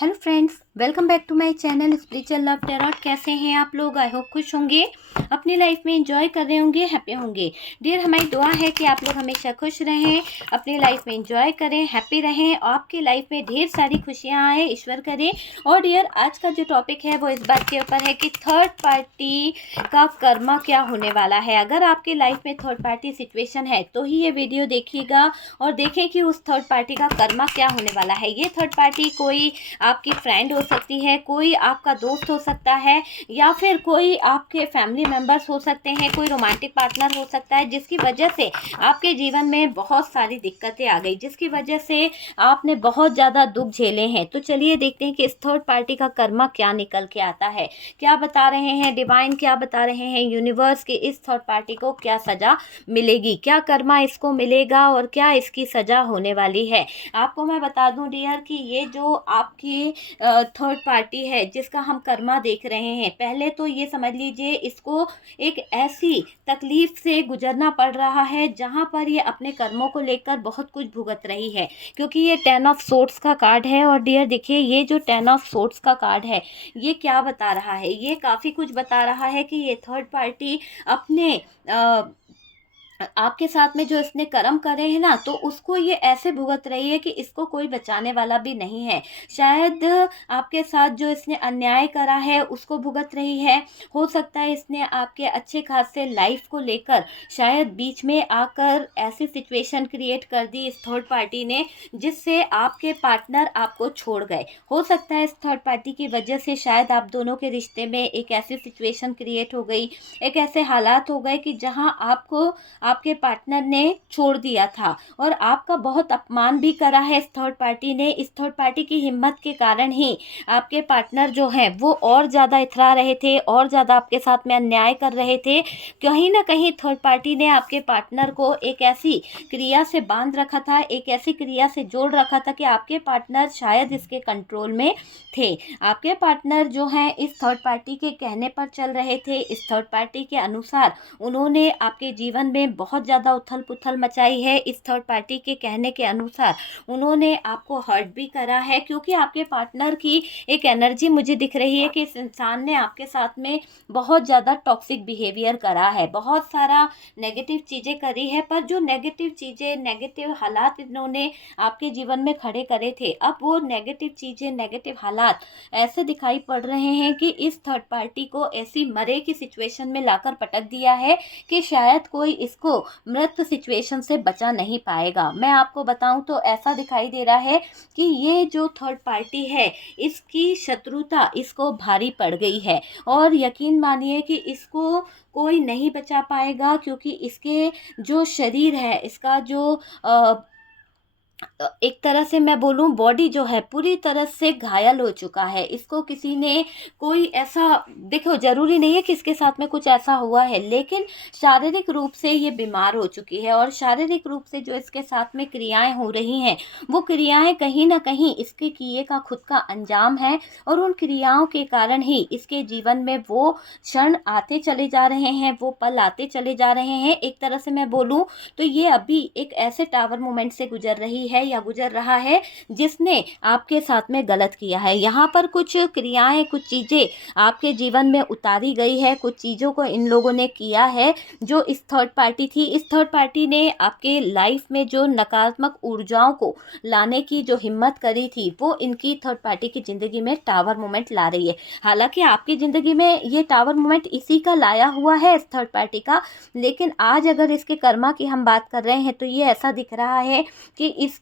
Hello friends, welcome back to my channel spiritual love tarot. कैसे हैं आप लोग? आई होप खुश होंगे, अपनी लाइफ में एंजॉय कर रहे होंगे, हैप्पी होंगे। डियर, हमारी दुआ है कि आप लोग हमेशा खुश रहें, अपनी लाइफ में एंजॉय करें, हैप्पी रहें, आपकी लाइफ में ढेर सारी खुशियां आए, ईश्वर करे। और डियर, आज का जो टॉपिक है वो इस बात के ऊपर है कि थर्ड पार्टी का कर्मा क्या होने वाला है। अगर आपकी लाइफ में थर्ड पार्टी सिचुएशन है तो ही ये वीडियो देखिएगा और देखें कि उस थर्ड पार्टी का कर्मा क्या होने वाला है। ये थर्ड पार्टी कोई आपकी फ्रेंड हो सकती है, कोई आपका दोस्त हो सकता है, या फिर कोई आपके फैमिली मेंबर्स हो सकते हैं, कोई रोमांटिक पार्टनर हो सकता है, जिसकी वजह से आपके जीवन में बहुत सारी दिक्कतें आ गई, जिसकी वजह से आपने बहुत ज़्यादा दुख झेले हैं। तो चलिए देखते हैं कि इस थर्ड पार्टी का कर्मा क्या निकल के आता है, क्या बता रहे हैं डिवाइन, क्या बता रहे हैं यूनिवर्स की इस थर्ड पार्टी को क्या सज़ा मिलेगी, क्या कर्मा इसको मिलेगा और क्या इसकी सज़ा होने वाली है। आपको मैं बता दूं डियर कि ये जो आपकी थर्ड पार्टी है जिसका हम कर्मा देख रहे हैं, पहले तो ये समझ लीजिए इसको एक ऐसी तकलीफ से गुजरना पड़ रहा है जहां पर ये अपने कर्मों को लेकर बहुत कुछ भुगत रही है, क्योंकि ये 10 ऑफ सोर्ड्स का कार्ड है। और डियर देखिए, ये जो 10 ऑफ सोर्ड्स का कार्ड है ये क्या बता रहा है, ये काफ़ी कुछ बता रहा है कि ये थर्ड पार्टी अपने आपके साथ में जो इसने कर्म करे हैं ना, तो उसको ये ऐसे भुगत रही है कि इसको कोई बचाने वाला भी नहीं है। शायद आपके साथ जो इसने अन्याय करा है उसको भुगत रही है। हो सकता है इसने आपके अच्छे खासे लाइफ को लेकर शायद बीच में आकर ऐसी सिचुएशन क्रिएट कर दी इस थर्ड पार्टी ने, जिससे आपके पार्टनर आपको छोड़ गए। हो सकता है इस थर्ड पार्टी की वजह से शायद आप दोनों के रिश्ते में एक ऐसी सिचुएशन क्रिएट हो गई, एक ऐसे हालात हो गए कि जहां आपको आपके पार्टनर ने छोड़ दिया था और आपका बहुत अपमान भी करा है इस थर्ड पार्टी ने। इस थर्ड पार्टी की हिम्मत के कारण ही आपके पार्टनर जो हैं वो और ज़्यादा इतरा रहे थे, और ज़्यादा आपके साथ में अन्याय कर रहे थे। कहीं ना कहीं थर्ड पार्टी ने आपके पार्टनर को एक ऐसी क्रिया से बांध रखा था, एक ऐसी क्रिया से जोड़ रखा था कि आपके पार्टनर शायद इसके कंट्रोल में थे। आपके पार्टनर जो हैं इस थर्ड पार्टी के कहने पर चल रहे थे, इस थर्ड पार्टी के अनुसार उन्होंने आपके जीवन में बहुत ज़्यादा उथल पुथल मचाई है। इस थर्ड पार्टी के कहने के अनुसार उन्होंने आपको हर्ट भी करा है, क्योंकि आपके पार्टनर की एक एनर्जी मुझे दिख रही है कि इस इंसान ने आपके साथ में बहुत ज़्यादा टॉक्सिक बिहेवियर करा है, बहुत सारा नेगेटिव चीज़ें करी है। पर जो नेगेटिव चीज़ें, नेगेटिव हालात इन्होंने आपके जीवन में खड़े करे थे, अब वो नेगेटिव चीज़ें, नेगेटिव हालात ऐसे दिखाई पड़ रहे हैं कि इस थर्ड पार्टी को ऐसी मरे की सिचुएशन में लाकर पटक दिया है कि शायद कोई इसको मृत सिचुएशन से बचा नहीं पाएगा। मैं आपको बताऊं तो ऐसा दिखाई दे रहा है कि ये जो थर्ड पार्टी है इसकी शत्रुता इसको भारी पड़ गई है, और यकीन मानिए कि इसको कोई नहीं बचा पाएगा, क्योंकि इसके जो शरीर है, इसका जो एक तरह से मैं बोलूं बॉडी जो है पूरी तरह से घायल हो चुका है। इसको किसी ने कोई ऐसा, देखो जरूरी नहीं है कि इसके साथ में कुछ ऐसा हुआ है, लेकिन शारीरिक रूप से ये बीमार हो चुकी है, और शारीरिक रूप से जो इसके साथ में क्रियाएं हो रही हैं वो क्रियाएं कहीं ना कहीं इसके किए का खुद का अंजाम है, और उन क्रियाओं के कारण ही इसके जीवन में वो क्षण आते चले जा रहे हैं, वो पल आते चले जा रहे हैं। एक तरह से मैं बोलूं तो ये अभी एक ऐसे टावर मोमेंट से गुजर रही है या गुजर रहा है जिसने आपके साथ में गलत किया है। यहाँ पर कुछ क्रियाएं, कुछ चीज़ें आपके जीवन में उतारी गई है, कुछ चीज़ों को इन लोगों ने किया है जो इस थर्ड पार्टी थी। इस थर्ड पार्टी ने आपके लाइफ में जो नकारात्मक ऊर्जाओं को लाने की जो हिम्मत करी थी वो इनकी थर्ड पार्टी की ज़िंदगी में टावर मोमेंट ला रही है। हालांकि आपकी ज़िंदगी में ये टावर मोमेंट इसी का लाया हुआ है, इस थर्ड पार्टी का, लेकिन आज अगर इसके कर्मा की हम बात कर रहे हैं तो ये ऐसा दिख रहा है कि इसकी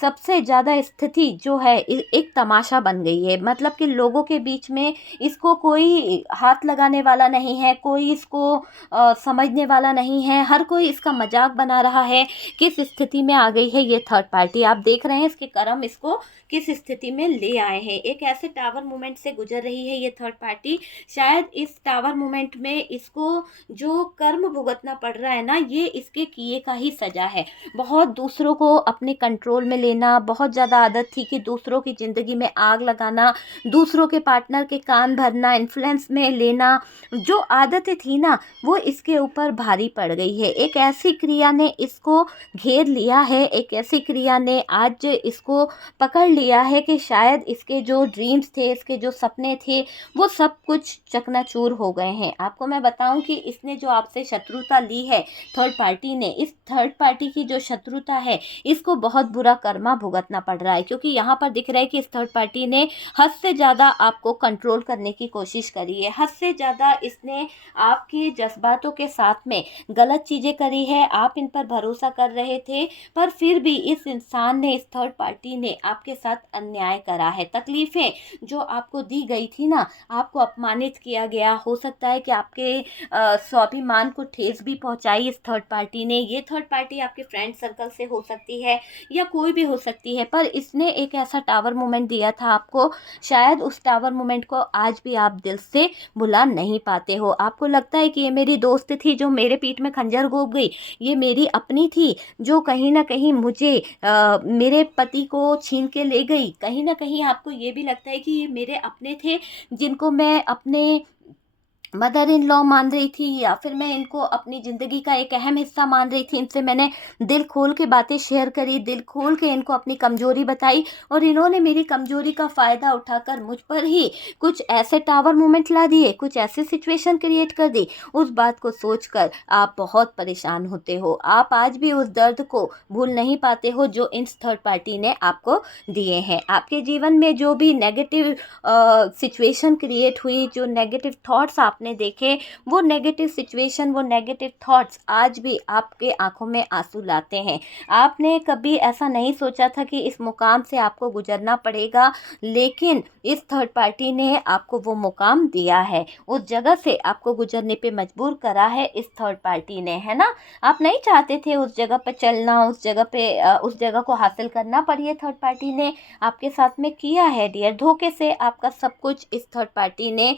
सबसे ज़्यादा स्थिति जो है एक तमाशा बन गई है। मतलब कि लोगों के बीच में इसको कोई हाथ लगाने वाला नहीं है, कोई इसको समझने वाला नहीं है, हर कोई इसका मजाक बना रहा है। किस स्थिति में आ गई है ये थर्ड पार्टी, आप देख रहे हैं इसके कर्म इसको किस स्थिति में ले आए हैं। एक ऐसे टावर मोमेंट से गुजर रही है ये थर्ड पार्टी। शायद इस टावर मोमेंट में इसको जो कर्म भुगतना पड़ रहा है ना, ये इसके किए का ही सजा है। बहुत दूसरों को अपने कंट्रोल में लेना, बहुत ज़्यादा आदत थी कि दूसरों की ज़िंदगी में आग लगाना, दूसरों के पार्टनर के कान भरना, इन्फ्लुएंस में लेना, जो आदतें थी ना वो इसके ऊपर भारी पड़ गई है। एक ऐसी क्रिया ने इसको घेर लिया है, एक ऐसी क्रिया ने आज इसको पकड़ लिया है कि शायद इसके जो ड्रीम्स थे, इसके जो सपने थे, वो सब कुछ चकनाचूर हो गए हैं। आपको मैं बताऊं कि इसने जो आपसे शत्रुता ली है, थर्ड पार्टी ने, इस थर्ड पार्टी की जो शत्रुता है इसको बहुत बुरा कर्मा भुगतना पड़ रहा है, क्योंकि यहाँ पर दिख रहा है कि इस थर्ड पार्टी ने हद से ज़्यादा आपको कंट्रोल करने की कोशिश करी है, हद से ज़्यादा इसने आपके जज्बातों के साथ में गलत चीज़ें करी है। आप इन पर भरोसा कर रहे थे, पर फिर भी इस इंसान ने, इस थर्ड पार्टी ने आपके साथ अन्याय करा है। तकलीफ़ें जो आपको दी गई थी ना, आपको अपमानित किया गया, हो सकता है कि आपके स्वाभिमान को ठेस भी पहुंचाई इस थर्ड पार्टी ने। ये थर्ड पार्टी आपके फ्रेंड सर्कल से हो सकती है या कोई भी हो सकती है, पर इसने एक ऐसा टावर मोमेंट दिया था आपको, शायद उस टावर मोमेंट को आज भी आप दिल से भुला नहीं पाते हो। आपको लगता है कि ये मेरी दोस्त थी जो मेरे पीठ में खंजर घोंप गई, ये मेरी अपनी थी जो कहीं ना कहीं मुझे मेरे पति को छीन के ले गई। कहीं ना कहीं आपको ये भी लगता है कि ये मेरे अपने थे, जिनको मैं अपने मदर इन लॉ मान रही थी, या फिर मैं इनको अपनी ज़िंदगी का एक अहम हिस्सा मान रही थी। इनसे मैंने दिल खोल के बातें शेयर करी, दिल खोल के इनको अपनी कमज़ोरी बताई, और इन्होंने मेरी कमज़ोरी का फ़ायदा उठाकर मुझ पर ही कुछ ऐसे टावर मोमेंट ला दिए, कुछ ऐसी सिचुएशन क्रिएट कर दी। उस बात को सोचकर आप बहुत परेशान होते हो। आप आज भी उस दर्द को भूल नहीं पाते हो जो इस थर्ड पार्टी ने आपको दिए हैं। आपके जीवन में जो भी नेगेटिव सिचुएशन क्रिएट हुई, जो नेगेटिव थॉट्स आपने देखे, वो नेगेटिव सिचुएशन, वो नेगेटिव थॉट्स आज भी आपके आंखों में आंसू लाते हैं। आपने कभी ऐसा नहीं सोचा था कि इस मुकाम से आपको गुजरना पड़ेगा, लेकिन इस थर्ड पार्टी ने आपको वो मुकाम दिया है, उस जगह से आपको गुजरने पे मजबूर करा है इस थर्ड पार्टी ने, है ना। आप नहीं चाहते थे उस जगह पे चलना, उस जगह पे उस जगह को हासिल करना, पर ये थर्ड पार्टी ने आपके साथ में किया है डियर। धोखे से आपका सब कुछ इस थर्ड पार्टी ने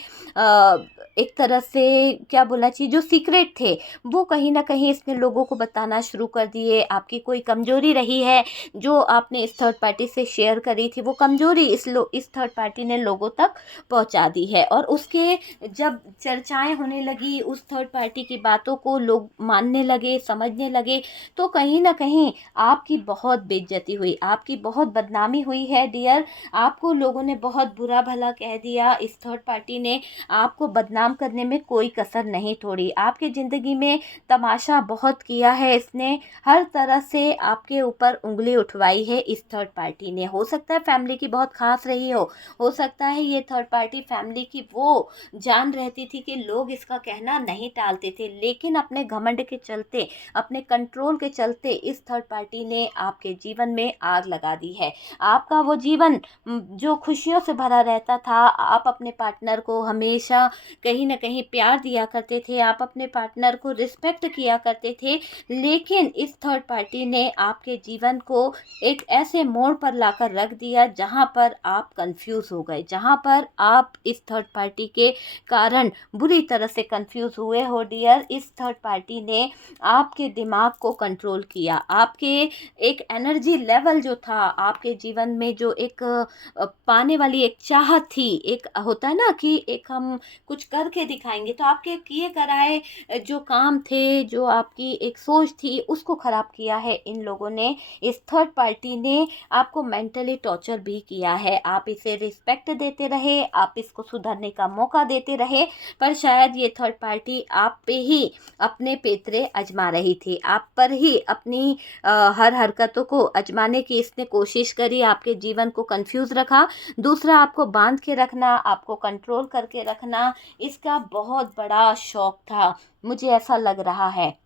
एक तरह से क्या बोलना चाहिए, जो सीक्रेट थे वो कहीं ना कहीं इसने लोगों को बताना शुरू कर दिए। आपकी कोई कमजोरी रही है जो आपने इस थर्ड पार्टी से शेयर करी थी, वो कमजोरी इस थर्ड पार्टी ने लोगों तक पहुंचा दी है, और उसके जब चर्चाएं होने लगी, उस थर्ड पार्टी की बातों को लोग मानने लगे, समझने लगे, तो कहीं ना कहीं आपकी बहुत बेइज्जती हुई, आपकी बहुत बदनामी हुई है डियर। आपको लोगों ने बहुत बुरा भला कह दिया, इस थर्ड पार्टी ने आपको बदनाम करने में कोई कसर नहीं छोड़ी। आपकी ज़िंदगी में तमाशा बहुत किया है इसने, हर तरह से आपके ऊपर उंगली उठवाई है इस थर्ड पार्टी ने। हो सकता है फैमिली की बहुत खास रही हो सकता है ये थर्ड पार्टी फैमिली की वो जान रहती थी कि लोग इसका कहना नहीं टालते थे, लेकिन अपने घमंड के चलते, अपने कंट्रोल के चलते इस थर्ड पार्टी ने आपके जीवन में आग लगा दी है। आपका वो जीवन जो खुशियों से भरा रहता था, आप अपने पार्टनर को हमेशा कहीं ना कहीं प्यार दिया करते थे, आप अपने पार्टनर को रिस्पेक्ट किया करते थे, लेकिन इस थर्ड पार्टी ने आपके जीवन को एक ऐसे मोड़ पर लाकर रख दिया जहां पर आप कंफ्यूज हो गए, जहां पर आप इस थर्ड पार्टी के कारण बुरी तरह से कंफ्यूज हुए हो डियर। इस थर्ड पार्टी ने आपके दिमाग को कंट्रोल किया, आपके एक एनर्जी लेवल जो था, आपके जीवन में जो एक पाने वाली एक चाहत थी, एक होता है ना कि एक हम कुछ करके दिखाएंगे, तो आपके किए कराए जो काम थे, जो आपकी एक सोच थी, उसको खराब किया है इन लोगों ने। इस थर्ड पार्टी ने आपको मेंटली टॉर्चर भी किया है। आप इसे रिस्पेक्ट देते रहे, आप इसको सुधरने का मौका देते रहे, पर शायद ये थर्ड पार्टी आप पे ही अपने पेतरे आजमा रही थी, आप पर ही अपनी हर हरकतों को आजमाने की इसने कोशिश करी, आपके जीवन को कंफ्यूज रखा। दूसरा, आपको बांध के रखना, आपको कंट्रोल करके रखना, इसका बहुत बड़ा शौक था, मुझे ऐसा लग रहा है।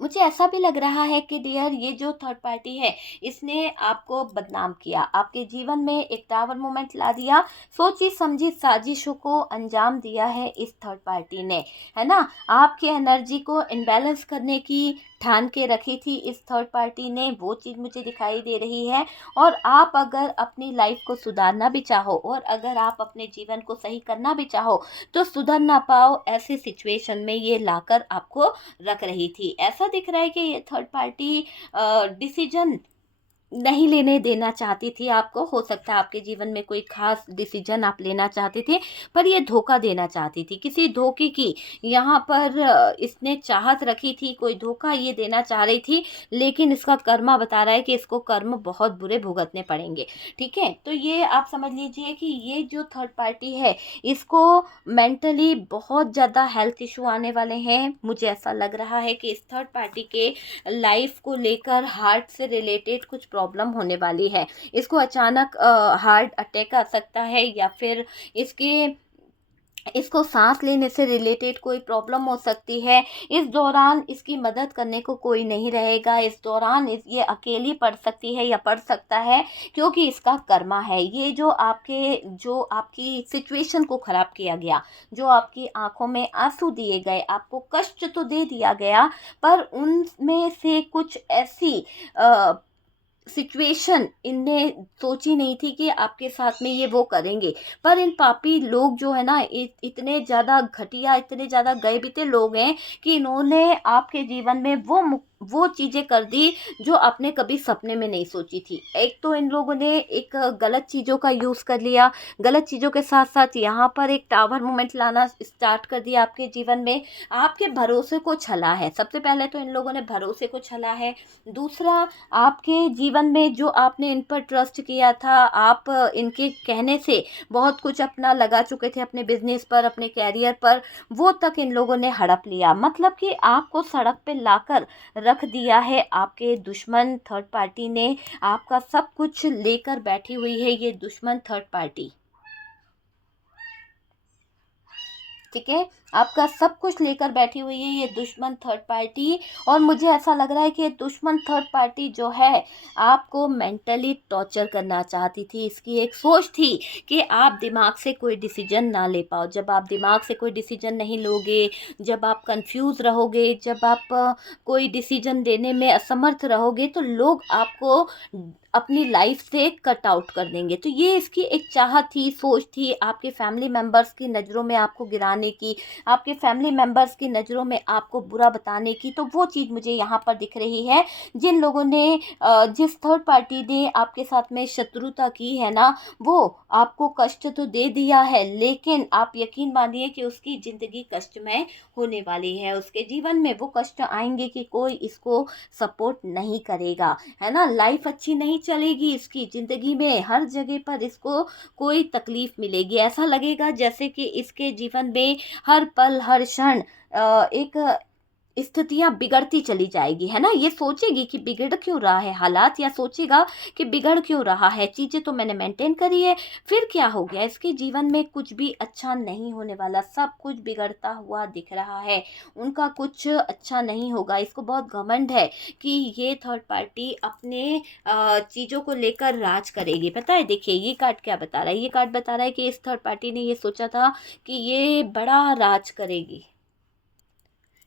मुझे ऐसा भी लग रहा है कि डियर ये जो थर्ड पार्टी है इसने आपको बदनाम किया, आपके जीवन में एक टावर मोमेंट ला दिया, सोची समझी साजिशों को अंजाम दिया है इस थर्ड पार्टी ने, है ना। आपकी एनर्जी को इनबैलेंस करने की ठान के रखी थी इस थर्ड पार्टी ने, वो चीज़ मुझे दिखाई दे रही है। और आप अगर अपनी लाइफ को सुधारना भी चाहो, और अगर आप अपने जीवन को सही करना भी चाहो, तो सुधर ना पाओ ऐसी सिचुएशन में ये लाकर आपको रख रही थी। ऐसा दिख रहा है कि ये थर्ड पार्टी डिसीजन नहीं लेने देना चाहती थी आपको। हो सकता है आपके जीवन में कोई खास डिसीजन आप लेना चाहते थे, पर ये धोखा देना चाहती थी। किसी धोखे की यहाँ पर इसने चाहत रखी थी, कोई धोखा ये देना चाह रही थी, लेकिन इसका कर्मा बता रहा है कि इसको कर्म बहुत बुरे भुगतने पड़ेंगे। ठीक है, तो ये आप समझ लीजिए कि ये जो थर्ड पार्टी है, इसको मेंटली बहुत ज़्यादा हेल्थ इशू आने वाले हैं। मुझे ऐसा लग रहा है कि इस थर्ड पार्टी के लाइफ को लेकर हार्ट से रिलेटेड कुछ प्रॉब्लम होने वाली है। इसको अचानक हार्ट अटैक आ सकता है, या फिर इसको सांस लेने से रिलेटेड कोई प्रॉब्लम हो सकती है। इस दौरान इसकी मदद करने को कोई नहीं रहेगा। इस दौरान ये अकेली पड़ सकती है या पड़ सकता है, क्योंकि इसका कर्मा है। ये जो आपकी सिचुएशन को ख़राब किया गया, जो आपकी आंखों में आंसू दिए गए, आपको कष्ट तो दे दिया गया, पर उनमें से कुछ ऐसी सिचुएशन इनने सोची नहीं थी कि आपके साथ में ये वो करेंगे। पर इन पापी लोग जो है ना, इतने ज़्यादा घटिया, इतने ज़्यादा गए बीते लोग हैं कि इन्होंने आपके जीवन में वो चीज़ें कर दी जो आपने कभी सपने में नहीं सोची थी। एक तो इन लोगों ने एक गलत चीज़ों का यूज़ कर लिया, गलत चीज़ों के साथ साथ यहाँ पर एक टावर मोमेंट लाना स्टार्ट कर दिया आपके जीवन में। आपके भरोसे को छला है। सबसे पहले तो इन लोगों ने भरोसे को छला है। दूसरा, आपके जीवन में जो आपने इन पर ट्रस्ट किया था, आप इनके कहने से बहुत कुछ अपना लगा चुके थे, अपने बिजनेस पर, अपने कैरियर पर, वो तक इन लोगों ने हड़प लिया। मतलब कि आपको सड़क पे लाकर रख दिया है। आपके दुश्मन थर्ड पार्टी ने आपका सब कुछ लेकर बैठी हुई है, ये दुश्मन थर्ड पार्टी। ठीक है, आपका सब कुछ लेकर बैठी हुई है ये दुश्मन थर्ड पार्टी। और मुझे ऐसा लग रहा है कि ये दुश्मन थर्ड पार्टी जो है, आपको मेंटली टॉर्चर करना चाहती थी। इसकी एक सोच थी कि आप दिमाग से कोई डिसीजन ना ले पाओ। जब आप दिमाग से कोई डिसीजन नहीं लोगे, जब आप कंफ्यूज रहोगे, जब आप कोई डिसीजन देने में असमर्थ रहोगे, तो लोग आपको अपनी लाइफ से कट आउट कर देंगे। तो ये इसकी एक चाहत थी, सोच थी, आपके फैमिली मेम्बर्स की नज़रों में आपको गिराने की, आपके फैमिली मेम्बर्स की नज़रों में आपको बुरा बताने की। तो वो चीज़ मुझे यहाँ पर दिख रही है। जिन लोगों ने जिस थर्ड पार्टी ने आपके साथ में शत्रुता की है ना, वो आपको कष्ट तो दे दिया है, लेकिन आप यकीन मानिए कि उसकी ज़िंदगी कष्टमय होने वाली है। उसके जीवन में वो कष्ट आएंगे कि कोई इसको सपोर्ट नहीं करेगा, है ना। लाइफ अच्छी नहीं चलेगी इसकी ज़िंदगी में, हर जगह पर इसको कोई तकलीफ मिलेगी। ऐसा लगेगा जैसे कि इसके जीवन में हर पल हर क्षण एक स्थितियां बिगड़ती चली जाएगी, है ना। ये सोचेगी कि बिगड़ क्यों रहा है हालात, या सोचेगा कि बिगड़ क्यों रहा है, चीज़ें तो मैंने मेंटेन करी है, फिर क्या हो गया। इसके जीवन में कुछ भी अच्छा नहीं होने वाला, सब कुछ बिगड़ता हुआ दिख रहा है। उनका कुछ अच्छा नहीं होगा। इसको बहुत घमंड है कि ये थर्ड पार्टी अपने चीज़ों को लेकर राज करेगी। पता है, देखिए ये कार्ड क्या बता रहा है। ये कार्ड बता रहा है कि इस थर्ड पार्टी ने ये सोचा था कि ये बड़ा राज करेगी।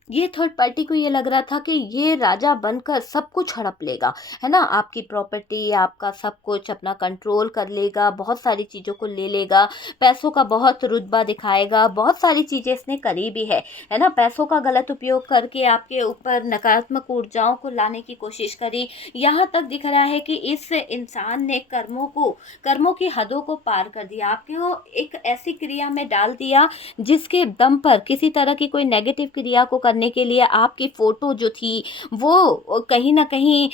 ये थर्ड पार्टी को ये लग रहा था कि ये राजा बनकर सब कुछ हड़प लेगा, है ना। आपकी प्रॉपर्टी, आपका सब कुछ अपना कंट्रोल कर लेगा, बहुत सारी चीज़ों को ले लेगा, पैसों का बहुत रुतबा दिखाएगा। बहुत सारी चीज़ें इसने करी भी है ना। पैसों का गलत उपयोग करके आपके ऊपर नकारात्मक ऊर्जाओं को लाने की कोशिश करी। यहाँ तक दिख रहा है कि इस इंसान ने कर्मों की हदों को पार कर दिया, आपको एक ऐसी क्रिया में डाल दिया जिसके दम पर किसी तरह की कोई नेगेटिव क्रिया को करने के लिए आपकी फोटो जो थी वो कहीं ना कहीं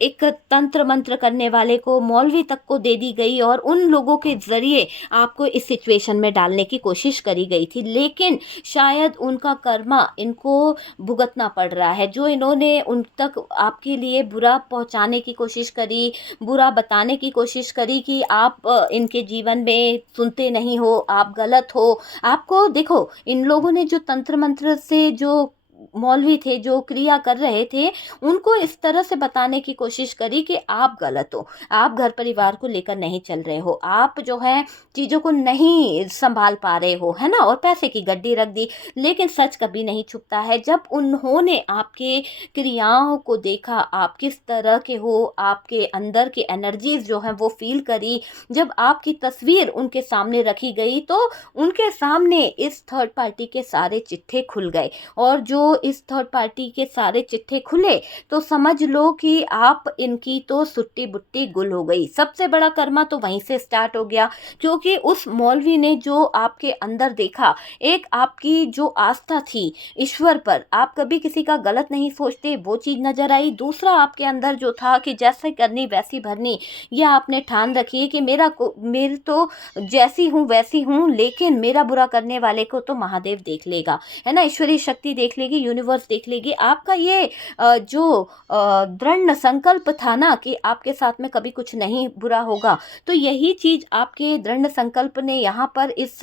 एक तंत्र मंत्र करने वाले को, मौलवी तक को दे दी गई, और उन लोगों के ज़रिए आपको इस सिचुएशन में डालने की कोशिश करी गई थी। लेकिन शायद उनका कर्मा इनको भुगतना पड़ रहा है। जो इन्होंने उन तक आपके लिए बुरा पहुंचाने की कोशिश करी, बुरा बताने की कोशिश करी कि आप इनके जीवन में सुनते नहीं हो, आप गलत हो। आपको देखो, इन लोगों ने जो तंत्र मंत्र से, जो मौलवी थे जो क्रिया कर रहे थे, उनको इस तरह से बताने की कोशिश करी कि आप गलत हो, आप घर परिवार को लेकर नहीं चल रहे हो, आप जो है चीज़ों को नहीं संभाल पा रहे हो, है ना। और पैसे की गड्डी रख दी। लेकिन सच कभी नहीं छुपता है। जब उन्होंने आपके क्रियाओं को देखा, आप किस तरह के हो, आपके अंदर की एनर्जीज जो है वो फील करी, जब आपकी तस्वीर उनके सामने रखी गई, तो उनके सामने इस थर्ड पार्टी के सारे चिट्ठे खुल गए। और जो इस थर्ड पार्टी के सारे चिट्ठे खुले तो समझ लो कि आप इनकी तो सुट्टी बुट्टी गुल हो गई। सबसे बड़ा कर्मा तो वहीं से स्टार्ट हो गया, क्योंकि उस मौलवी ने जो आपके अंदर देखा, एक आपकी जो आस्था थी ईश्वर पर, आप कभी किसी का गलत नहीं सोचते, वो चीज़ नज़र आई। दूसरा आपके अंदर जो था कि जैसे करनी वैसी भरनी, यह आपने ठान रखी है कि मेरे तो जैसी हूँ वैसी हूँ, लेकिन मेरा बुरा करने वाले को तो महादेव देख लेगा, है ना, ईश्वरीय शक्ति देख लेगी, यूनिवर्स देख लेगी। आपका ये जो दृढ़ संकल्प था ना कि आपके साथ में कभी कुछ नहीं बुरा होगा, तो यही चीज़ आपके दृढ़ संकल्प ने यहाँ पर इस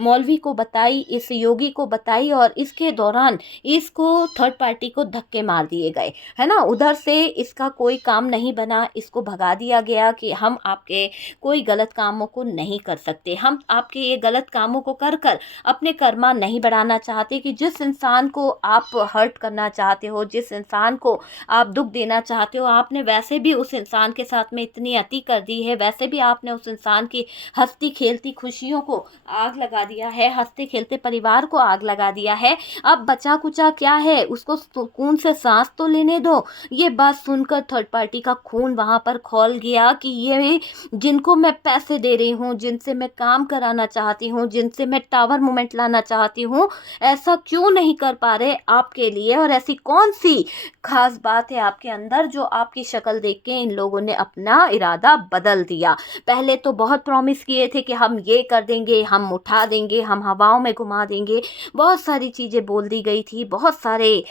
मौलवी को बताई, इस योगी को बताई, और इसके दौरान इसको थर्ड पार्टी को धक्के मार दिए गए, है ना। उधर से इसका कोई काम नहीं बना, इसको भगा दिया गया कि हम आपके कोई गलत कामों को नहीं कर सकते, हम आपके ये गलत कामों को कर कर अपने कर्मा नहीं बढ़ाना चाहते, कि जिस इंसान को आप हर्ट करना चाहते हो, जिस इंसान को आप दुख देना चाहते हो, आपने वैसे भी उस इंसान के साथ में इतनी अति कर दी है, वैसे भी आपने उस इंसान की हंसती खेलती खुशियों को आग लगा दिया है, हंसते खेलते परिवार को आग लगा दिया है। अब बचा कुचा क्या है, उसको सुकून से सांस तो लेने दो। ये बात सुनकर थर्ड पार्टी का खून वहां पर खौल गया कि ये जिनको मैं पैसे दे रही हूँ, जिनसे मैं काम कराना चाहती हूँ, जिनसे मैं टावर मूवमेंट लाना चाहती हूँ, ऐसा क्यों नहीं कर पा रहे आपके लिए, और ऐसी कौन सी खास बात है आपके अंदर जो आपकी शक्ल देख के इन लोगों ने अपना इरादा बदल दिया। पहले तो बहुत प्रॉमिस किए थे कि हम ये कर देंगे, हम उठा देंगे, हम हवाओं में घुमा देंगे, बहुत सारी चीज़ें बोल दी गई थी, बहुत सारे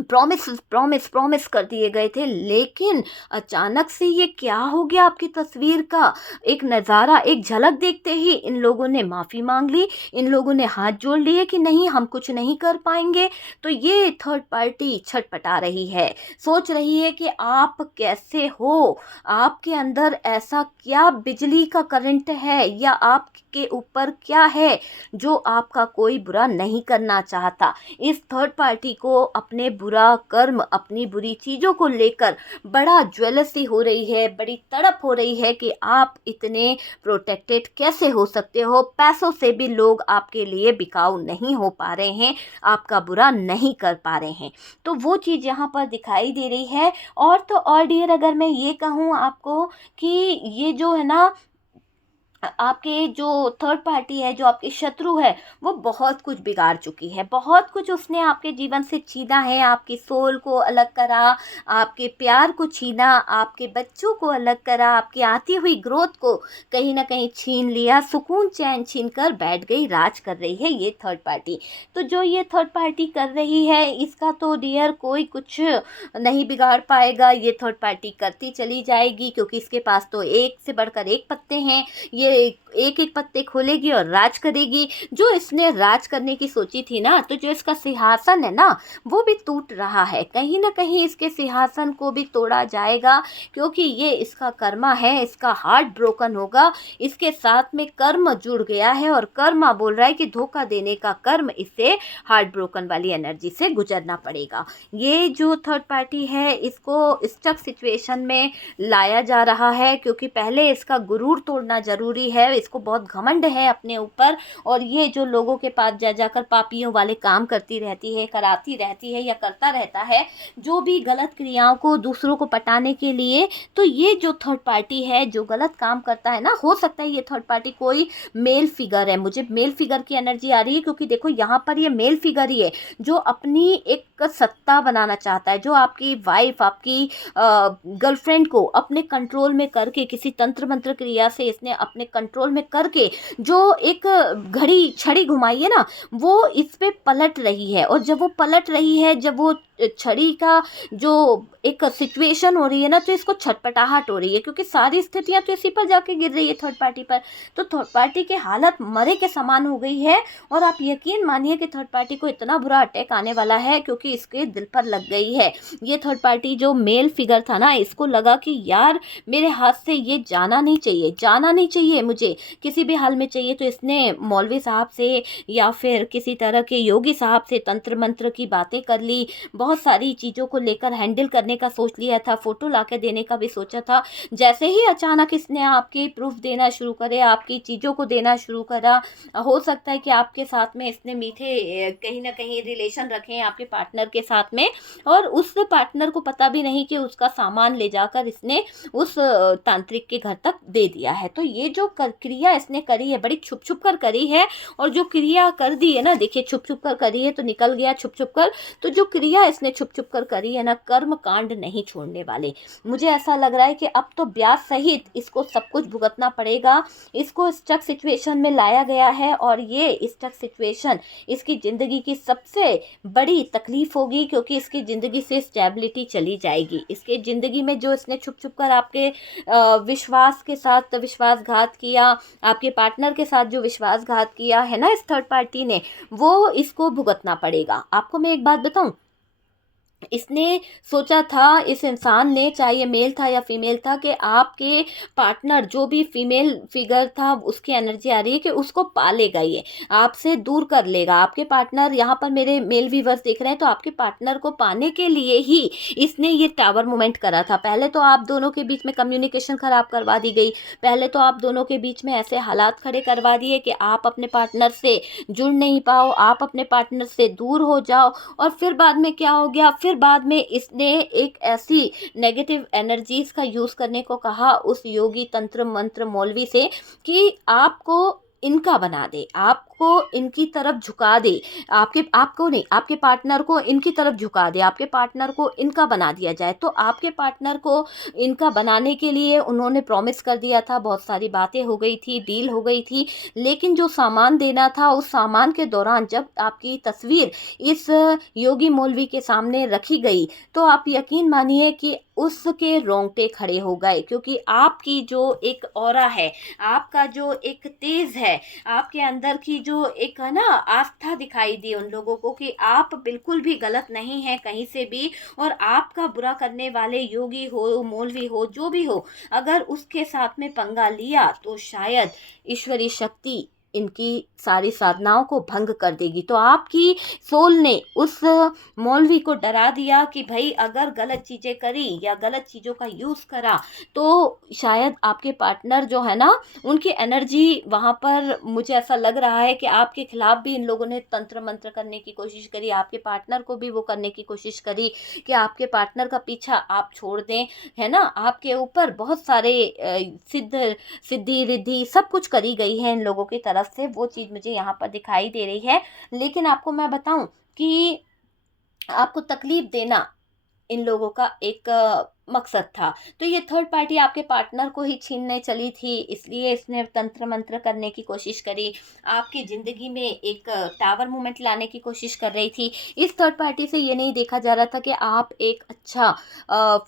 प्रॉमिस प्रॉमिस प्रॉमिस कर दिए गए थे, लेकिन अचानक से ये क्या हो गया आपकी तस्वीर का एक नज़ारा, एक झलक देखते ही इन लोगों ने माफ़ी मांग ली, इन लोगों ने हाथ जोड़ लिए कि नहीं हम कुछ नहीं कर पाएंगे। तो ये थर्ड पार्टी छटपटा रही है, सोच रही है कि आप कैसे हो, आपके अंदर ऐसा क्या बिजली का करंट है या आपके ऊपर क्या है जो आपका कोई बुरा नहीं करना चाहता। इस थर्ड पार्टी को अपने बुरा कर्म, अपनी बुरी चीज़ों को लेकर बड़ा ज्वेलसी हो रही है, बड़ी तड़प हो रही है कि आप इतने प्रोटेक्टेड कैसे हो सकते हो, पैसों से भी लोग आपके लिए बिकाऊ नहीं हो पा रहे हैं, आपका बुरा नहीं कर पा रहे हैं। तो वो चीज़ यहाँ पर दिखाई दे रही है। और तो और डियर, अगर मैं ये कहूँ आपको कि ये जो है ना, आपके जो थर्ड पार्टी है, जो आपके शत्रु है, वो बहुत कुछ बिगाड़ चुकी है, बहुत कुछ उसने आपके जीवन से छीना है, आपकी सोल को अलग करा, आपके प्यार को छीना, आपके बच्चों को अलग करा, आपकी आती हुई ग्रोथ को कहीं ना कहीं छीन लिया, सुकून चैन छीन कर बैठ गई, राज कर रही है ये थर्ड पार्टी। तो जो ये थर्ड पार्टी कर रही है, इसका तो डियर कोई कुछ नहीं बिगाड़ पाएगा, ये थर्ड पार्टी करती चली जाएगी, क्योंकि इसके पास तो एक से बढ़कर एक पत्ते हैं, ये एक एक पत्ते खोलेगी और राज करेगी। जो इसने राज करने की सोची थी ना, तो जो इसका सिंहासन है ना, वो भी टूट रहा है, कहीं ना कहीं इसके सिंहासन को भी तोड़ा जाएगा, क्योंकि ये इसका कर्मा है, इसका हार्ट ब्रोकन होगा, इसके साथ में कर्म जुड़ गया है, और कर्मा बोल रहा है कि धोखा देने का कर्म इसे हार्ट ब्रोकन वाली एनर्जी से गुजरना पड़ेगा। ये जो थर्ड पार्टी है, इसको स्टक सिचुएशन में लाया जा रहा है, क्योंकि पहले इसका गुरूर तोड़ना जरूरी है, इसको बहुत घमंड है अपने ऊपर, और ये जो लोगों के पास जा जाकर पापियों वाले काम करती रहती है, कराती रहती है या करता रहता है, जो भी गलत क्रियाओं को दूसरों को पटाने के लिए। तो ये जो थर्ड पार्टी है, जो गलत काम करता है ना, हो सकता है ये थर्ड पार्टी कोई मेल फिगर है, मुझे मेल फिगर की एनर्जी आ रही है, क्योंकि देखो यहाँ पर ये मेल फिगर ही है जो अपनी एक सत्ता बनाना चाहता है, जो आपकी वाइफ, आपकी गर्लफ्रेंड को अपने कंट्रोल में करके, किसी तंत्र मंत्र क्रिया से इसने अपने कंट्रोल में करके जो एक घड़ी छड़ी घुमाई है ना, वो इस पे पलट रही है। और जब वो पलट रही है, जब वो छड़ी का जो एक सिचुएशन हो रही है ना, तो इसको छटपटाहट हो रही है, क्योंकि सारी स्थितियां तो इसी पर जाके गिर रही है, थर्ड पार्टी पर। तो थर्ड पार्टी की हालत मरे के समान हो गई है, और आप यकीन मानिए कि थर्ड पार्टी को इतना बुरा अटैक आने वाला है, क्योंकि इसके दिल पर लग गई है। ये थर्ड पार्टी जो मेल फिगर था ना, इसको लगा कि यार मेरे हाथ से ये जाना नहीं चाहिए, जाना नहीं चाहिए, मुझे किसी भी हाल में चाहिए। तो इसने मौलवी साहब से या फिर किसी तरह के योगी साहब से तंत्र मंत्र की बातें कर ली, बहुत सारी चीज़ों को लेकर हैंडल करने का सोच लिया था, फ़ोटो ला के देने का भी सोचा था। जैसे ही अचानक इसने आपके प्रूफ़ देना शुरू करे, आपकी चीज़ों को देना शुरू करा, हो सकता है कि आपके साथ में इसने मीठे कहीं न कहीं रिलेशन रखे हैं आपके पार्टनर के साथ में, और उस पार्टनर को पता भी नहीं कि उसका सामान ले जाकर इसने उस तांत्रिक के घर तक दे दिया है। तो ये जो क्रिया इसने करी है, बड़ी छुप छुप कर करी है, और जो क्रिया कर दी है ना, देखिए छुप छुप कर करी है तो निकल गया छुप छुप कर, तो जो क्रिया इसने छुप छुप कर करी है ना, कर्म कांड नहीं छोड़ने वाले। मुझे ऐसा लग रहा है कि अब तो ब्याज सहित इसको सब कुछ भुगतना पड़ेगा। इसको स्टक सिचुएशन में लाया गया है, और ये स्टक सिचुएशन इसकी ज़िंदगी की सबसे बड़ी तकलीफ होगी, क्योंकि इसकी ज़िंदगी से स्टेबिलिटी चली जाएगी। इसके ज़िंदगी में जो इसने छुप छुप कर आपके विश्वास के साथ विश्वासघात किया, आपके पार्टनर के साथ जो विश्वासघात किया है ना इस थर्ड पार्टी ने, वो इसको भुगतना पड़ेगा। आपको मैं एक बात बताऊं, इसने सोचा था, इस इंसान ने, चाहे ये मेल था या फीमेल था, कि आपके पार्टनर जो भी फीमेल फिगर था उसकी एनर्जी आ रही है कि उसको पालेगा, ये आपसे दूर कर लेगा। आपके पार्टनर, यहाँ पर मेरे मेल व्यूवर्स देख रहे हैं, तो आपके पार्टनर को पाने के लिए ही इसने ये टावर मूवमेंट करा था। पहले तो आप दोनों के बीच में कम्युनिकेशन खराब करवा दी गई, पहले तो आप दोनों के बीच में ऐसे हालात खड़े करवा दिए कि आप अपने पार्टनर से जुड़ नहीं पाओ, आप अपने पार्टनर से दूर हो जाओ, और फिर बाद में क्या हो गया, फिर बाद में इसने एक ऐसी नेगेटिव एनर्जीज का यूज़ करने को कहा उस योगी तंत्र मंत्र मौलवी से कि आपको इनका बना दे, आपको इनकी तरफ झुका दे, आपको नहीं, आपके पार्टनर को इनकी तरफ झुका दे, आपके पार्टनर को इनका बना दिया जाए। तो आपके पार्टनर को इनका बनाने के लिए उन्होंने प्रॉमिस कर दिया था, बहुत सारी बातें हो गई थी, डील हो गई थी, लेकिन जो सामान देना था, उस सामान के दौरान जब आपकी तस्वीर इस योगी मौलवी के सामने रखी गई, तो आप यकीन मानिए कि उसके रोंगटे खड़े हो गए, क्योंकि आपकी जो एक ऑरा है, आपका जो एक तेज है, आपके अंदर की जो एक है ना आस्था दिखाई दी उन लोगों को कि आप बिल्कुल भी गलत नहीं हैं कहीं से भी, और आपका बुरा करने वाले योगी हो, मौलवी हो, जो भी हो, अगर उसके साथ में पंगा लिया तो शायद ईश्वरीय शक्ति इनकी सारी साधनाओं को भंग कर देगी। तो आपकी सोल ने उस मौलवी को डरा दिया कि भाई अगर गलत चीज़ें करी या गलत चीज़ों का यूज़ करा तो शायद आपके पार्टनर जो है ना, उनकी एनर्जी वहाँ पर, मुझे ऐसा लग रहा है कि आपके खिलाफ भी इन लोगों ने तंत्र मंत्र करने की कोशिश करी, आपके पार्टनर को भी वो करने की कोशिश करी कि आपके पार्टनर का पीछा आप छोड़ दें, है ना। आपके ऊपर बहुत सारे सिद्धि रिद्धि सब कुछ करी गई है इन लोगों की तरफ से, वो चीज़ मुझे यहाँ पर दिखाई दे रही है। लेकिन आपको मैं बताऊं कि आपको तकलीफ देना इन लोगों का एक मकसद था। तो ये थर्ड पार्टी आपके पार्टनर को ही छीनने चली थी, इसलिए इसने तंत्र मंत्र करने की कोशिश करी, आपकी ज़िंदगी में एक टावर मूवमेंट लाने की कोशिश कर रही थी। इस थर्ड पार्टी से ये नहीं देखा जा रहा था कि आप एक अच्छा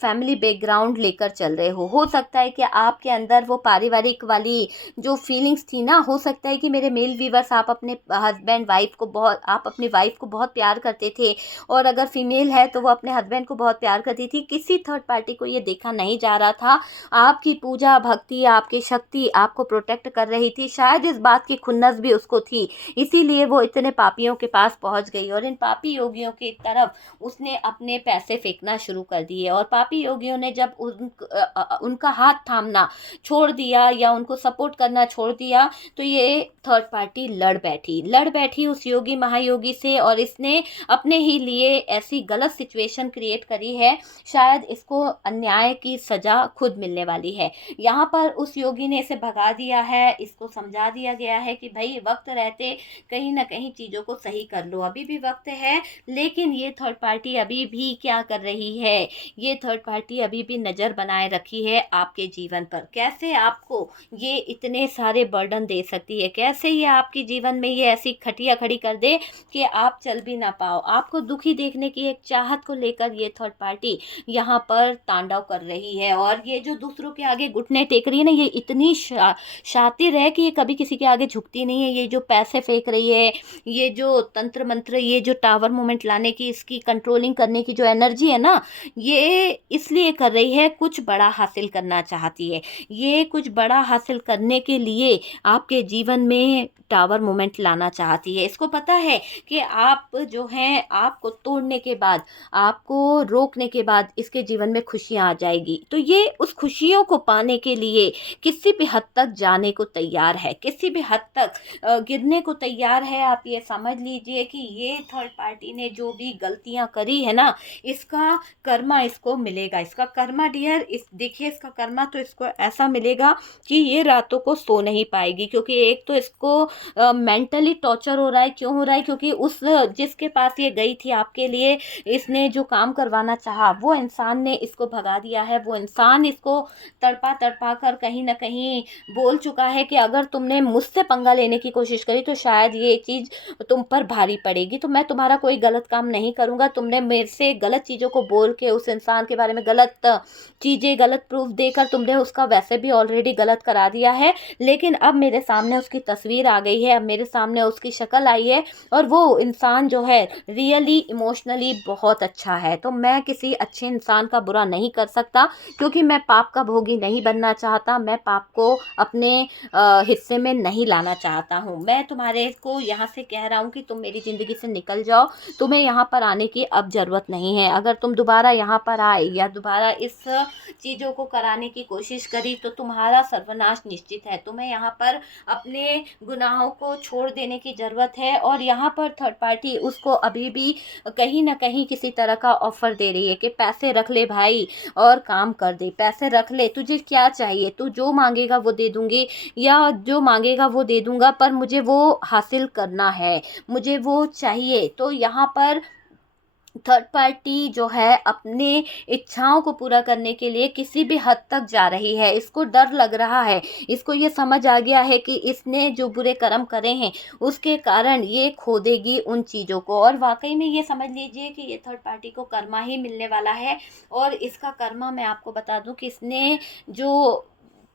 फैमिली बैकग्राउंड लेकर चल रहे हो सकता है कि आपके अंदर वो पारिवारिक वाली जो फीलिंग्स थी ना, हो सकता है कि मेरे मेल व्यूवर्स, आप अपने हस्बैंड वाइफ को बहुत, आप अपनी वाइफ को बहुत प्यार करते थे, और अगर फीमेल है तो वो अपने हस्बैंड को बहुत प्यार करती थी। किसी थर्ड पार्टी को ये देखा नहीं जा रहा था, आपकी पूजा भक्ति, आपकी शक्ति आपको प्रोटेक्ट कर रही थी, शायद इस बात की खुन्नस भी उसको थी, इसीलिए वो इतने पापियों के पास पहुंच गई, और इन पापी योगियों की तरफ उसने अपने पैसे फेंकना शुरू कर दिए। और पापी योगियों ने जब उनका हाथ थामना छोड़ दिया या उनको सपोर्ट करना छोड़ दिया, तो ये थर्ड पार्टी लड़ बैठी उस योगी महायोगी से, और इसने अपने ही लिए ऐसी गलत सिचुएशन क्रिएट करी है, शायद इसको अन्याय की सजा खुद मिलने वाली है। यहाँ पर उस योगी ने इसे भगा दिया है, इसको समझा दिया गया है कि भाई वक्त रहते कहीं ना कहीं चीज़ों को सही कर लो, अभी भी वक्त है। लेकिन ये थर्ड पार्टी अभी भी क्या कर रही है, ये थर्ड पार्टी अभी भी नज़र बनाए रखी है आपके जीवन पर। कैसे आपको ये इतने सारे बर्डन दे सकती है, कैसे ये आपके जीवन में ये ऐसी खटिया खड़ी कर दे कि आप चल भी ना पाओ। आपको दुखी देखने की एक चाहत को लेकर ये थर्ड पार्टी यहाँ पर तांडव कर रही है। और ये जो दूसरों के आगे घुटने टेक रही है ना, ये इतनी शातिर है कि ये कभी किसी के आगे झुकती नहीं है। ये जो पैसे फेंक रही है, ये जो तंत्र मंत्र, ये जो टावर मूवमेंट लाने की, इसकी कंट्रोलिंग करने की जो एनर्जी है ना, ये इसलिए कर रही है, कुछ बड़ा हासिल करना चाहती है। ये कुछ बड़ा हासिल करने के लिए आपके जीवन में टावर मूवमेंट लाना चाहती है। इसको पता है कि आप जो हैं, आपको तोड़ने के बाद, आपको रोकने के बाद इसके जीवन में खुशियाँ आ जाएगी। तो ये उस खुशियों को पाने के लिए किसी भी हद तक जाने को तैयार है, किसी भी हद तक गिरने को तैयार है। आप ये समझ लीजिए कि ये थर्ड पार्टी ने जो भी गलतियां करी है ना, इसका कर्मा इसको मिलेगा। इसका कर्मा डियर, इस देखिए, इसका कर्मा तो इसको ऐसा मिलेगा कि ये रातों को सो नहीं पाएगी। क्योंकि एक तो इसको मेंटली टॉर्चर हो रहा है। क्यों हो रहा है? क्योंकि उस जिसके पास ये गई थी आपके लिए, इसने जो काम करवाना चाहा, वो इंसान ने इसको भगा दिया है। वो इंसान इसको तड़पा तड़पा कर कहीं ना कहीं बोल चुका है कि अगर तुमने मुझसे पंगा लेने की कोशिश करी तो शायद ये चीज़ तुम पर भारी पड़ेगी। तो मैं तुम्हारा कोई गलत काम नहीं करूँगा। तुमने मेरे से गलत चीज़ों को बोल के उस इंसान के बारे में गलत चीज़ें, गलत प्रूफ देकर तुमने उसका वैसे भी ऑलरेडी गलत करा दिया है। लेकिन अब मेरे सामने उसकी तस्वीर आ गई है, अब मेरे सामने उसकी शक्ल आई है, और वो इंसान जो है रियली इमोशनली बहुत अच्छा है। तो मैं किसी अच्छे इंसान का बुरा नहीं कर सकता, क्योंकि मैं पाप का भोगी नहीं बनना चाहता। मैं पाप को अपने हिस्से में नहीं लाना चाहता हूँ। मैं तुम्हारे को यहाँ से कह रहा हूँ कि तुम मेरी ज़िंदगी से निकल जाओ। तुम्हें यहाँ पर आने की अब ज़रूरत नहीं है। अगर तुम दोबारा यहाँ पर आए या दोबारा इस चीज़ों को कराने की कोशिश करी तो तुम्हारा सर्वनाश निश्चित है। तुम्हें यहाँ पर अपने गुनाहों को छोड़ देने की ज़रूरत है। और यहाँ पर थर्ड पार्टी उसको अभी भी कहीं ना कहीं किसी तरह का ऑफ़र दे रही है कि पैसे रख ले भाई और काम कर दे, पैसे रख ले, तुझे क्या चाहिए, तू जो मांगेगा वो दे दूंगी, या जो मांगेगा वो दे दूंगा, पर मुझे वो हासिल करना है, मुझे वो चाहिए। तो यहाँ पर थर्ड पार्टी जो है अपने इच्छाओं को पूरा करने के लिए किसी भी हद तक जा रही है। इसको डर लग रहा है, इसको ये समझ आ गया है कि इसने जो बुरे कर्म करे हैं उसके कारण ये खो देगी उन चीज़ों को। और वाकई में ये समझ लीजिए कि ये थर्ड पार्टी को कर्मा ही मिलने वाला है। और इसका कर्मा मैं आपको बता दूं कि इसने जो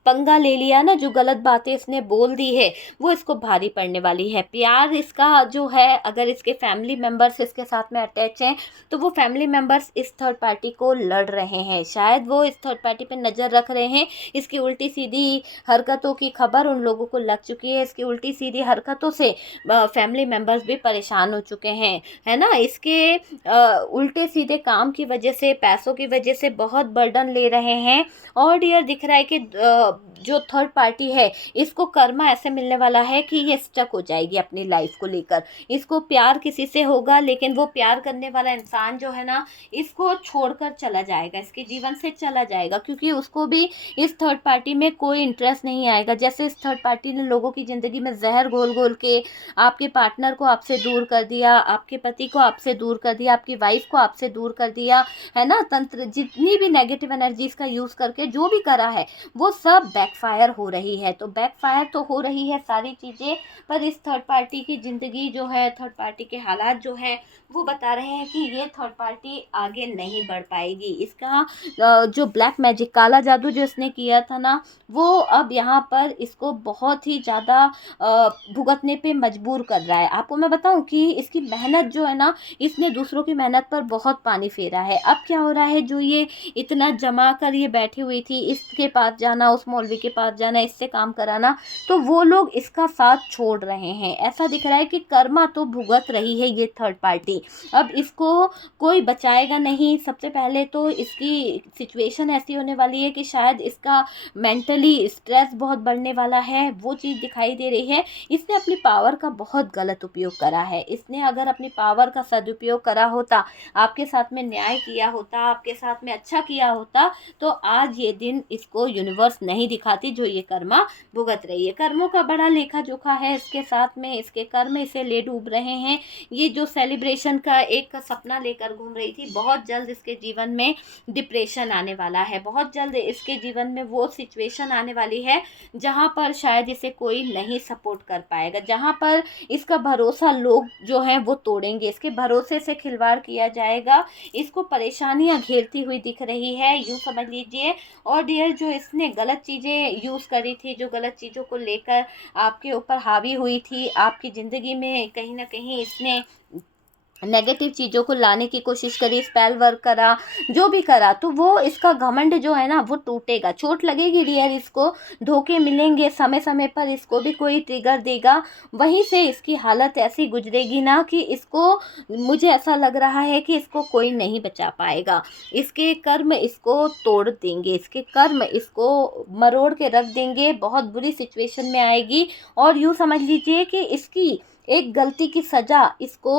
पंगा ले लिया ना, जो गलत बातें इसने बोल दी है, वो इसको भारी पड़ने वाली है। प्यार इसका जो है, अगर इसके फैमिली मेम्बर्स इसके साथ में अटैच हैं तो वो फैमिली मेम्बर्स इस थर्ड पार्टी को लड़ रहे हैं। शायद वो इस थर्ड पार्टी पे नज़र रख रहे हैं। इसकी उल्टी सीधी हरकतों की खबर उन लोगों को लग चुकी है। इसकी उल्टी सीधी हरकतों से फैमिली मेम्बर्स भी परेशान हो चुके हैं, है ना। इसके उल्टे सीधे काम की वजह से, पैसों की वजह से बहुत बर्डन ले रहे हैं। और डियर दिख रहा है कि जो थर्ड पार्टी है इसको कर्मा ऐसे मिलने वाला है कि ये स्टक हो जाएगी अपनी लाइफ को लेकर। इसको प्यार किसी से होगा, लेकिन वो प्यार करने वाला इंसान जो है ना, इसको छोड़कर चला जाएगा, इसके जीवन से चला जाएगा, क्योंकि उसको भी इस थर्ड पार्टी में कोई इंटरेस्ट नहीं आएगा। जैसे इस थर्ड पार्टी ने लोगों की ज़िंदगी में जहर घोल घोल के आपके पार्टनर को आपसे दूर कर दिया, आपके पति को आपसे दूर कर दिया, आपकी वाइफ को आपसे दूर कर दिया, है ना। तंत्र जितनी भी नेगेटिव एनर्जीज का यूज़ करके जो भी करा है वो सब बैकफायर हो रही है। तो बैकफायर तो हो रही है सारी चीज़ें, पर इस थर्ड पार्टी की ज़िंदगी जो है, थर्ड पार्टी के हालात जो है वो बता रहे हैं कि ये थर्ड पार्टी आगे नहीं बढ़ पाएगी। इसका जो ब्लैक मैजिक, काला जादू जो इसने किया था ना, वो अब यहाँ पर इसको बहुत ही ज़्यादा भुगतने पे मजबूर कर रहा है। आपको मैं बताऊं कि इसकी मेहनत जो है ना, इसने दूसरों की मेहनत पर बहुत पानी फेरा है। अब क्या हो रहा है, जो ये इतना जमा कर ये बैठी हुई थी, इसके पास जाना, उस मौलवी के पास जाना, इससे काम कराना, तो वो लोग इसका साथ छोड़ रहे हैं। ऐसा दिख रहा है कि कर्मा तो भुगत रही है ये थर्ड पार्टी। अब इसको कोई बचाएगा नहीं। सबसे पहले तो इसकी सिचुएशन ऐसी होने वाली है कि शायद इसका मेंटली स्ट्रेस बहुत बढ़ने वाला है, वो चीज़ दिखाई दे रही है। इसने अपनी पावर का बहुत गलत उपयोग करा है। इसने अगर अपनी पावर का सदुपयोग करा होता, आपके साथ में न्याय किया होता, आपके साथ में अच्छा किया होता, तो आज ये दिन इसको यूनिवर्स नहीं नहीं दिखाती जो ये कर्मा भुगत रही है। कर्मों का बड़ा लेखा जोखा है इसके साथ में, इसके कर्म इसे ले डूब रहे हैं। ये जो सेलिब्रेशन का एक सपना लेकर घूम रही थी, बहुत जल्द इसके जीवन में डिप्रेशन आने वाला है, बहुत जल्द इसके जीवन में वो सिचुएशन आने वाली है जहाँ पर शायद इसे कोई नहीं सपोर्ट कर पाएगा, जहाँ पर इसका भरोसा लोग जो हैं वो तोड़ेंगे, इसके भरोसे से खिलवाड़ किया जाएगा, इसको परेशानियां घेरती हुई दिख रही है, यूँ समझ लीजिए। और डियर, जो इसने गलत चीज़ें यूज़ करी थी, जो गलत चीज़ों को लेकर आपके ऊपर हावी हुई थी, आपकी ज़िंदगी में कहीं ना कहीं इसने नेगेटिव चीज़ों को लाने की कोशिश करी, स्पेल वर्क करा, जो भी करा, तो वो इसका घमंड जो है ना वो टूटेगा। चोट लगेगी डियर, इसको धोखे मिलेंगे, समय समय पर इसको भी कोई ट्रिगर देगा, वहीं से इसकी हालत ऐसी गुजरेगी ना कि इसको, मुझे ऐसा लग रहा है कि इसको कोई नहीं बचा पाएगा। इसके कर्म इसको तोड़ देंगे, इसके कर्म इसको मरोड़ के रख देंगे, बहुत बुरी सिचुएशन में आएगी। और यूँ समझ लीजिए कि इसकी एक गलती की सज़ा इसको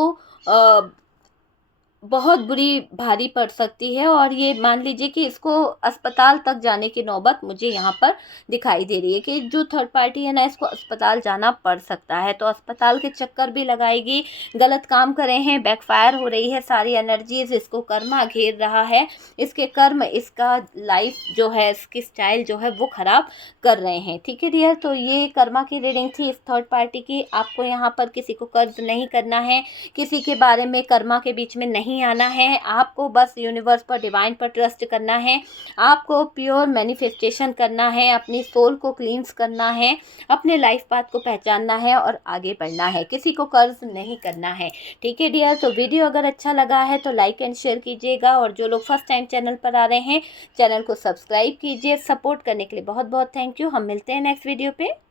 बहुत बुरी भारी पड़ सकती है। और ये मान लीजिए कि इसको अस्पताल तक जाने की नौबत मुझे यहाँ पर दिखाई दे रही है कि जो थर्ड पार्टी है ना, इसको अस्पताल जाना पड़ सकता है। तो अस्पताल के चक्कर भी लगाएगी, गलत काम करे हैं, बैकफायर हो रही है सारी एनर्जीज, इसको कर्मा घेर रहा है, इसके कर्म इसका लाइफ जो है, इसकी स्टाइल जो है वो ख़राब कर रहे हैं। ठीक है डियर, तो ये कर्मा की रीडिंग थी इस थर्ड पार्टी की। आपको यहाँ पर किसी को कर्ज नहीं करना है, किसी के बारे में कर्मा के बीच में नहीं आना है, आपको बस यूनिवर्स पर, डिवाइन पर ट्रस्ट करना है, आपको प्योर मैनिफेस्टेशन करना है, अपनी सोल को क्लींस करना है, अपने लाइफ पाथ को पहचानना है और आगे बढ़ना है, किसी को कर्ज नहीं करना है। ठीक है डियर, तो वीडियो अगर अच्छा लगा है तो लाइक एंड शेयर कीजिएगा, और जो लोग फर्स्ट टाइम चैनल पर आ रहे हैं चैनल को सब्सक्राइब कीजिए। सपोर्ट करने के लिए बहुत बहुत थैंक यू। हम मिलते हैं नेक्स्ट वीडियो पे।